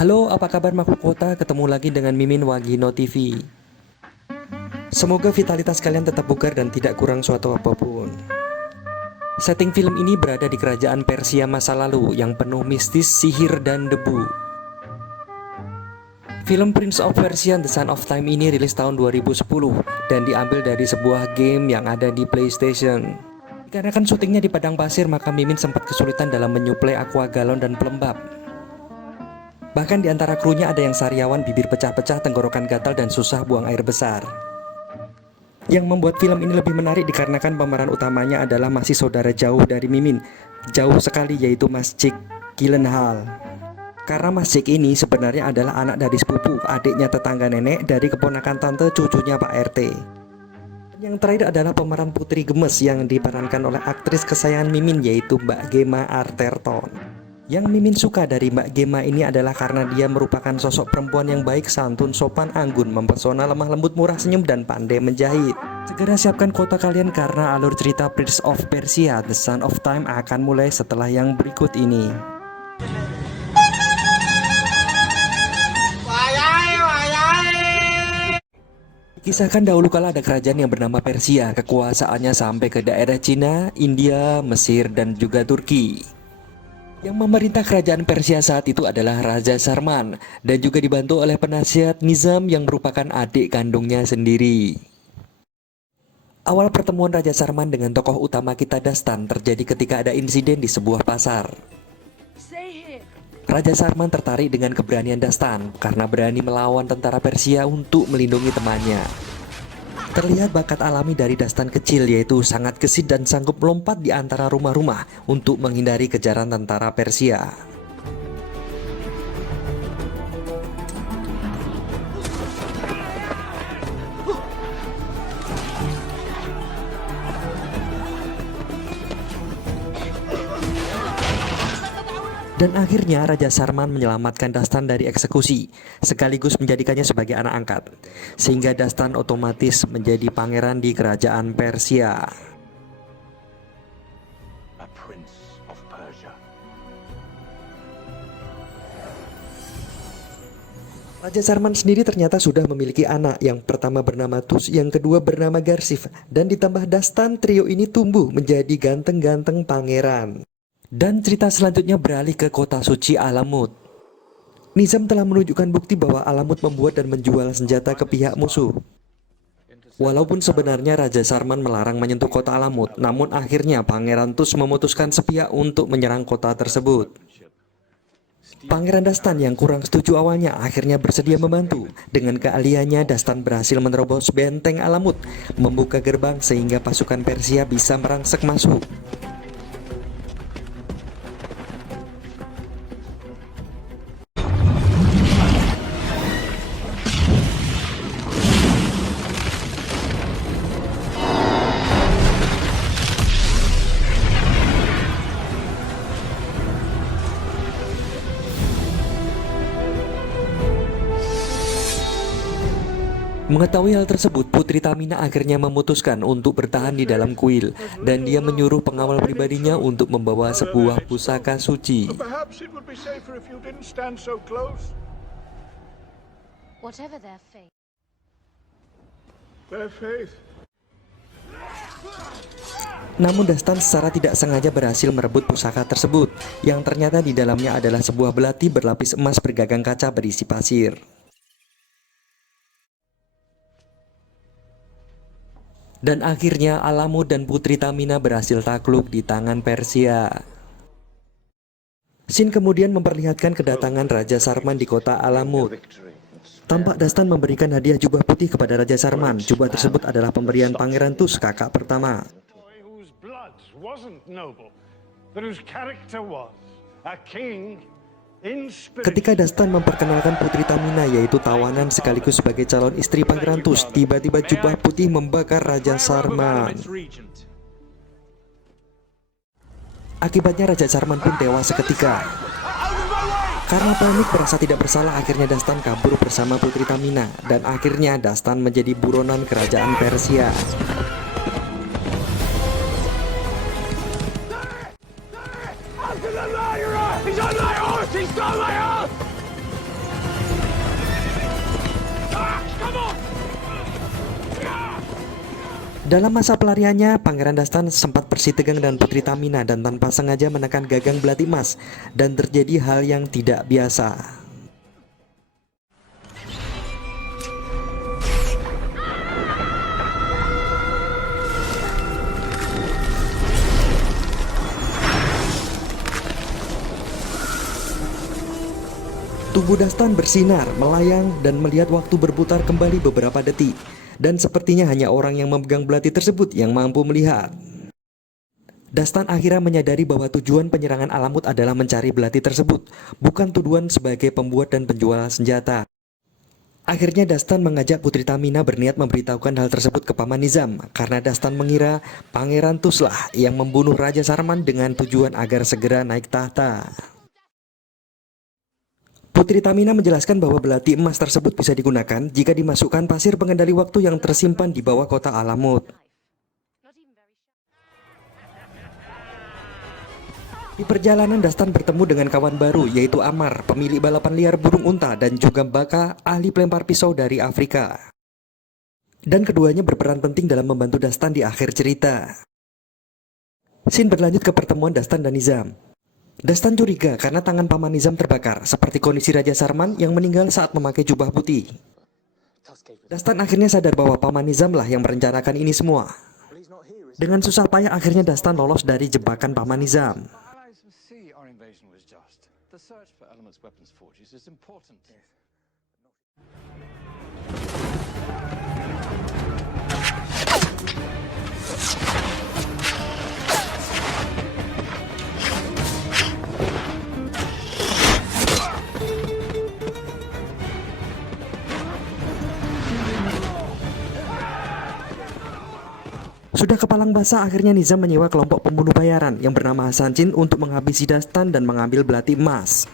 Halo, apa kabar makhluk kota? Ketemu lagi dengan Mimin Wagino TV. Semoga vitalitas kalian tetap bugar dan tidak kurang suatu apapun. Setting film ini berada di kerajaan Persia masa lalu yang penuh mistis, sihir, dan debu. Film Prince of Persia The Sands of Time ini rilis tahun 2010 dan diambil dari sebuah game yang ada di PlayStation. Dikarenakan syutingnya di padang pasir, maka Mimin sempat kesulitan dalam menyuplai aqua galon dan pelembab. Bahkan di antara krunya ada yang sariawan, bibir pecah-pecah, tenggorokan gatal, dan susah buang air besar. Yang membuat film ini lebih menarik dikarenakan pemeran utamanya adalah masih saudara jauh dari Mimin. Jauh sekali, yaitu Mas Jake Gyllenhaal. Karena Mas Jake ini sebenarnya adalah anak dari sepupu, adiknya tetangga nenek, dari keponakan tante cucunya Pak RT. Yang terakhir adalah pemeran Putri Gemes yang diperankan oleh aktris kesayangan Mimin, yaitu Mbak Gemma Arterton. Yang Mimin suka dari Mbak Gemma ini adalah karena dia merupakan sosok perempuan yang baik, santun, sopan, anggun, mempesona, lemah lembut, murah senyum, dan pandai menjahit. Segera siapkan kuota kalian karena alur cerita Prince of Persia The Sands of Time akan mulai setelah yang berikut ini. Kisahkan dahulu kala ada kerajaan yang bernama Persia. Kekuasaannya sampai ke daerah Cina, India, Mesir, dan juga Turki. Yang memerintah kerajaan Persia saat itu adalah Raja Sarman dan juga dibantu oleh penasihat Nizam yang merupakan adik kandungnya sendiri. Awal pertemuan Raja Sarman dengan tokoh utama kita Dastan terjadi ketika ada insiden di sebuah pasar. Raja Sarman tertarik dengan keberanian Dastan karena berani melawan tentara Persia untuk melindungi temannya. Terlihat bakat alami dari Dastan kecil, yaitu sangat gesit dan sanggup melompat di antara rumah-rumah untuk menghindari kejaran tentara Persia. Dan akhirnya Raja Sarman menyelamatkan Dastan dari eksekusi, sekaligus menjadikannya sebagai anak angkat, sehingga Dastan otomatis menjadi pangeran di kerajaan Persia. Raja Sarman sendiri ternyata sudah memiliki anak, yang pertama bernama Tus, yang kedua bernama Garsif, dan ditambah Dastan, trio ini tumbuh menjadi ganteng-ganteng pangeran. Dan cerita selanjutnya beralih ke kota suci Alamut. Nizam telah menunjukkan bukti bahwa Alamut membuat dan menjual senjata ke pihak musuh. Walaupun sebenarnya Raja Sarman melarang menyentuh kota Alamut, namun akhirnya Pangeran Tus memutuskan sepihak untuk menyerang kota tersebut. Pangeran Dastan yang kurang setuju awalnya akhirnya bersedia membantu. Dengan keahliannya, Dastan berhasil menerobos benteng Alamut, membuka gerbang sehingga pasukan Persia bisa merangsek masuk. Mengetahui hal tersebut, Putri Tamina akhirnya memutuskan untuk bertahan di dalam kuil, dan dia menyuruh pengawal pribadinya untuk membawa sebuah pusaka suci. Namun Dastan secara tidak sengaja berhasil merebut pusaka tersebut, yang ternyata di dalamnya adalah sebuah belati berlapis emas bergagang kaca berisi pasir. Dan akhirnya Alamut dan Putri Tamina berhasil takluk di tangan Persia. Scene kemudian memperlihatkan kedatangan Raja Sarman di kota Alamut. Tampak Dastan memberikan hadiah jubah putih kepada Raja Sarman. Jubah tersebut adalah pemberian Pangeran Tus, kakak pertama. Ketika Dastan memperkenalkan Putri Tamina, yaitu tawanan sekaligus sebagai calon istri Pangeran Tus, tiba-tiba jubah putih membakar Raja Sarman. Akibatnya Raja Sarman pun tewas seketika. Karena panik merasa tidak bersalah, akhirnya Dastan kabur bersama Putri Tamina, dan akhirnya Dastan menjadi buronan kerajaan Persia. Dalam masa pelariannya, Pangeran Dastan sempat bersitegang dengan Putri Tamina dan tanpa sengaja menekan gagang belati emas dan terjadi hal yang tidak biasa. Tubuh Dastan bersinar, melayang, dan melihat waktu berputar kembali beberapa detik. Dan sepertinya hanya orang yang memegang belati tersebut yang mampu melihat. Dastan akhirnya menyadari bahwa tujuan penyerangan Alamut adalah mencari belati tersebut, bukan tuduhan sebagai pembuat dan penjual senjata. Akhirnya Dastan mengajak Putri Tamina berniat memberitahukan hal tersebut ke Paman Nizam, karena Dastan mengira Pangeran Tuslah yang membunuh Raja Sarman dengan tujuan agar segera naik tahta. Putri Tamina menjelaskan bahwa belati emas tersebut bisa digunakan jika dimasukkan pasir pengendali waktu yang tersimpan di bawah kota Alamut. Di perjalanan Dastan bertemu dengan kawan baru yaitu Amar, pemilik balapan liar burung unta, dan juga Baka, ahli pelempar pisau dari Afrika. Dan keduanya berperan penting dalam membantu Dastan di akhir cerita. Scene berlanjut ke pertemuan Dastan dan Nizam. Dastan curiga karena tangan Paman Nizam terbakar, seperti kondisi Raja Sarman yang meninggal saat memakai jubah putih. Dastan akhirnya sadar bahwa Paman Nizam lah yang merencanakan ini semua. Dengan susah payah akhirnya Dastan lolos dari jebakan Paman Nizam. Sudah kepalang basah, akhirnya Nizam menyewa kelompok pembunuh bayaran yang bernama Hasan Chin untuk menghabisi Dastan dan mengambil belati emas.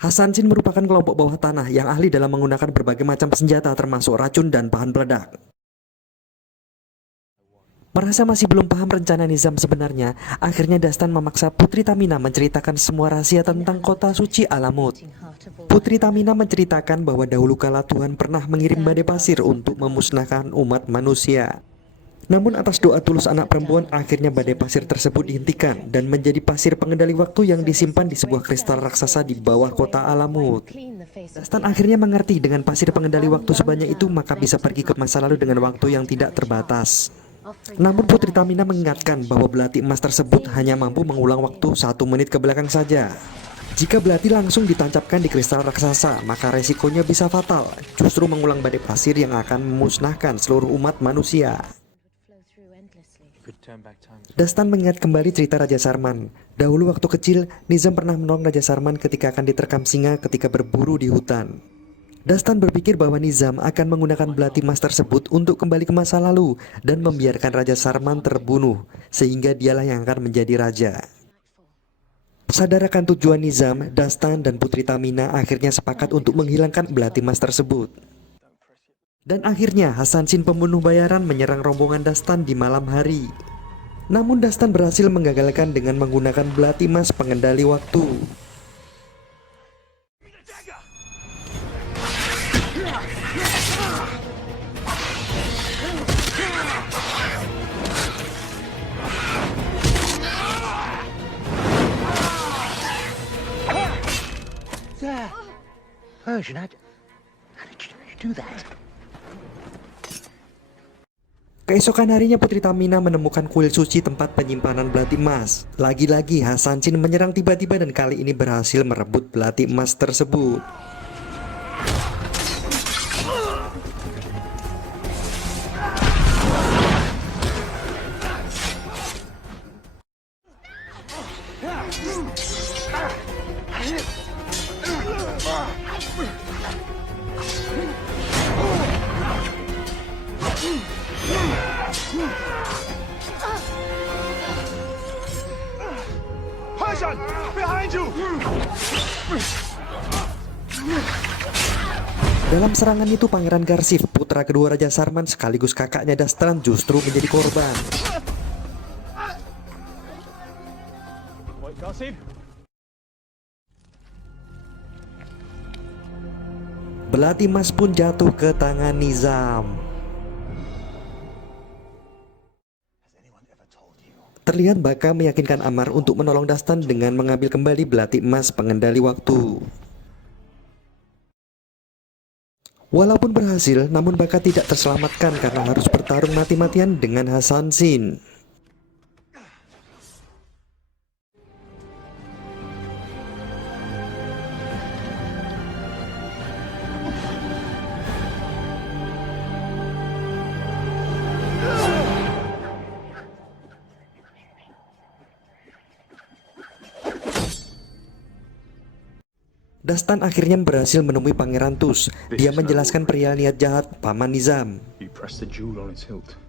Hasan Chin merupakan kelompok bawah tanah yang ahli dalam menggunakan berbagai macam senjata termasuk racun dan bahan peledak. Merasa masih belum paham rencana Nizam sebenarnya, akhirnya Dastan memaksa Putri Tamina menceritakan semua rahasia tentang kota suci Alamut. Putri Tamina menceritakan bahwa dahulu kala Tuhan pernah mengirim badai pasir untuk memusnahkan umat manusia. Namun atas doa tulus anak perempuan, akhirnya badai pasir tersebut dihentikan dan menjadi pasir pengendali waktu yang disimpan di sebuah kristal raksasa di bawah kota Alamut. Dastan akhirnya mengerti dengan pasir pengendali waktu sebanyak itu maka bisa pergi ke masa lalu dengan waktu yang tidak terbatas. Namun Putri Tamina mengingatkan bahwa belati emas tersebut hanya mampu mengulang waktu 1 menit ke belakang saja. Jika belati langsung ditancapkan di kristal raksasa, maka resikonya bisa fatal, justru mengulang badai pasir yang akan memusnahkan seluruh umat manusia. Dastan mengingat kembali cerita Raja Sarman. Dahulu waktu kecil, Nizam pernah menolong Raja Sarman ketika akan diterkam singa ketika berburu di hutan. Dastan berpikir bahwa Nizam akan menggunakan belati emas tersebut untuk kembali ke masa lalu dan membiarkan Raja Sarman terbunuh, sehingga dialah yang akan menjadi raja. Sadar akan tujuan Nizam, Dastan dan Putri Tamina akhirnya sepakat untuk menghilangkan belati emas tersebut. Dan akhirnya Hasan Chin pembunuh bayaran menyerang rombongan Dastan di malam hari. Namun Dastan berhasil menggagalkan dengan menggunakan belati emas pengendali waktu. Persian, how did you do that? Keesokan harinya Putri Tamina menemukan kuil suci tempat penyimpanan belati emas. Lagi-lagi Hasan Chin menyerang tiba-tiba dan kali ini berhasil merebut belati emas tersebut. Persian, behind you! Dalam serangan itu Pangeran Garsif, putra kedua Raja Sarman sekaligus kakaknya Dastan justru menjadi korban. Wait, Garsif. Belati emas pun jatuh ke tangan Nizam. Terlihat Baka meyakinkan Amar untuk menolong Dastan dengan mengambil kembali belati emas pengendali waktu. Walaupun berhasil, namun Baka tidak terselamatkan karena harus bertarung mati-matian dengan Hasan Shin. Dastan akhirnya berhasil menemui Pangeran Tus. Dia menjelaskan perihal niat jahat Paman Nizam. You press the jewel on its hilt.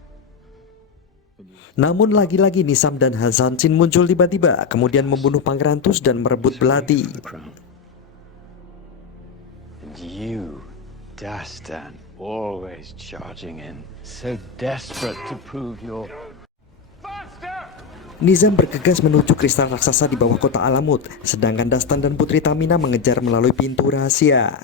Namun lagi-lagi Nizam dan Hasan Shin muncul tiba-tiba, kemudian membunuh Pangeran Tus dan merebut belati. And you, Dastan, always charging in, so desperate to prove your... Nizam bergegas menuju kristal raksasa di bawah kota Alamut, sedangkan Dastan dan Putri Tamina mengejar melalui pintu rahasia.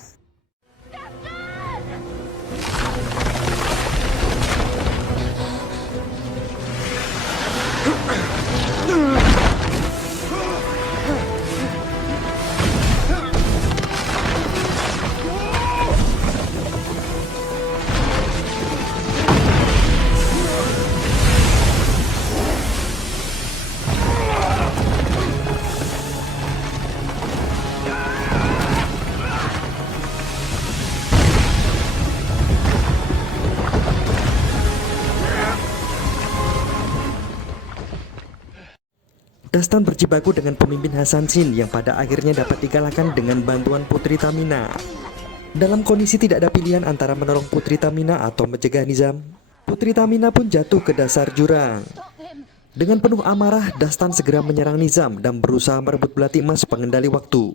Dastan berjibaku dengan pemimpin Hasan Shin yang pada akhirnya dapat dikalahkan dengan bantuan Putri Tamina. Dalam kondisi tidak ada pilihan antara menolong Putri Tamina atau mencegah Nizam, Putri Tamina pun jatuh ke dasar jurang. Dengan penuh amarah, Dastan segera menyerang Nizam dan berusaha merebut belati emas pengendali waktu.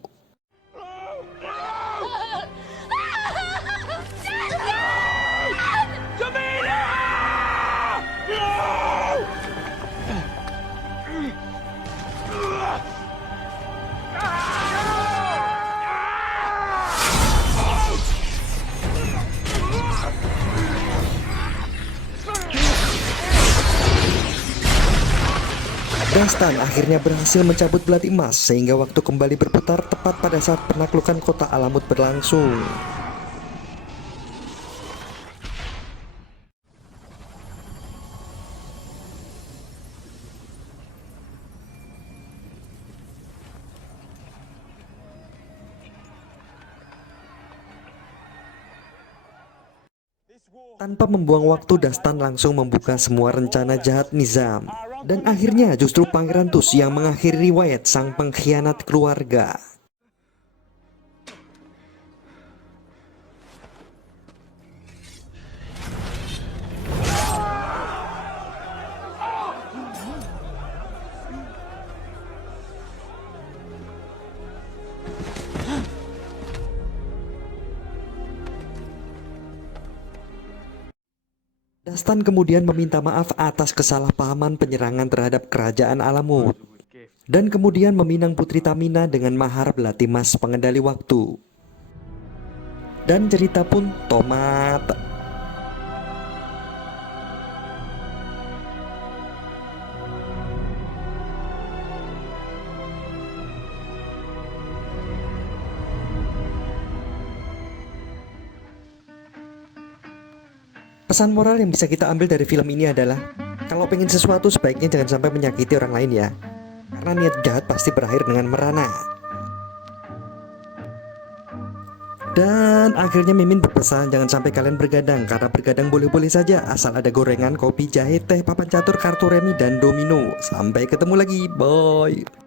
Dastan akhirnya berhasil mencabut belati emas sehingga waktu kembali berputar tepat pada saat penaklukan kota Alamut berlangsung. Tanpa membuang waktu, Dastan langsung membuka semua rencana jahat Nizam. Dan akhirnya justru Pangeran Tus yang mengakhiri riwayat sang pengkhianat keluarga. Dastan kemudian meminta maaf atas kesalahpahaman penyerangan terhadap kerajaan Alamut, dan kemudian meminang Putri Tamina dengan mahar belati emas pengendali waktu. Dan cerita pun tomat. Pesan moral yang bisa kita ambil dari film ini adalah, kalau pengen sesuatu sebaiknya jangan sampai menyakiti orang lain ya, karena niat jahat pasti berakhir dengan merana. Dan akhirnya Mimin berpesan jangan sampai kalian bergadang, karena bergadang boleh-boleh saja asal ada gorengan, kopi, jahe, teh, papan catur, kartu remi, dan domino. Sampai ketemu lagi, bye.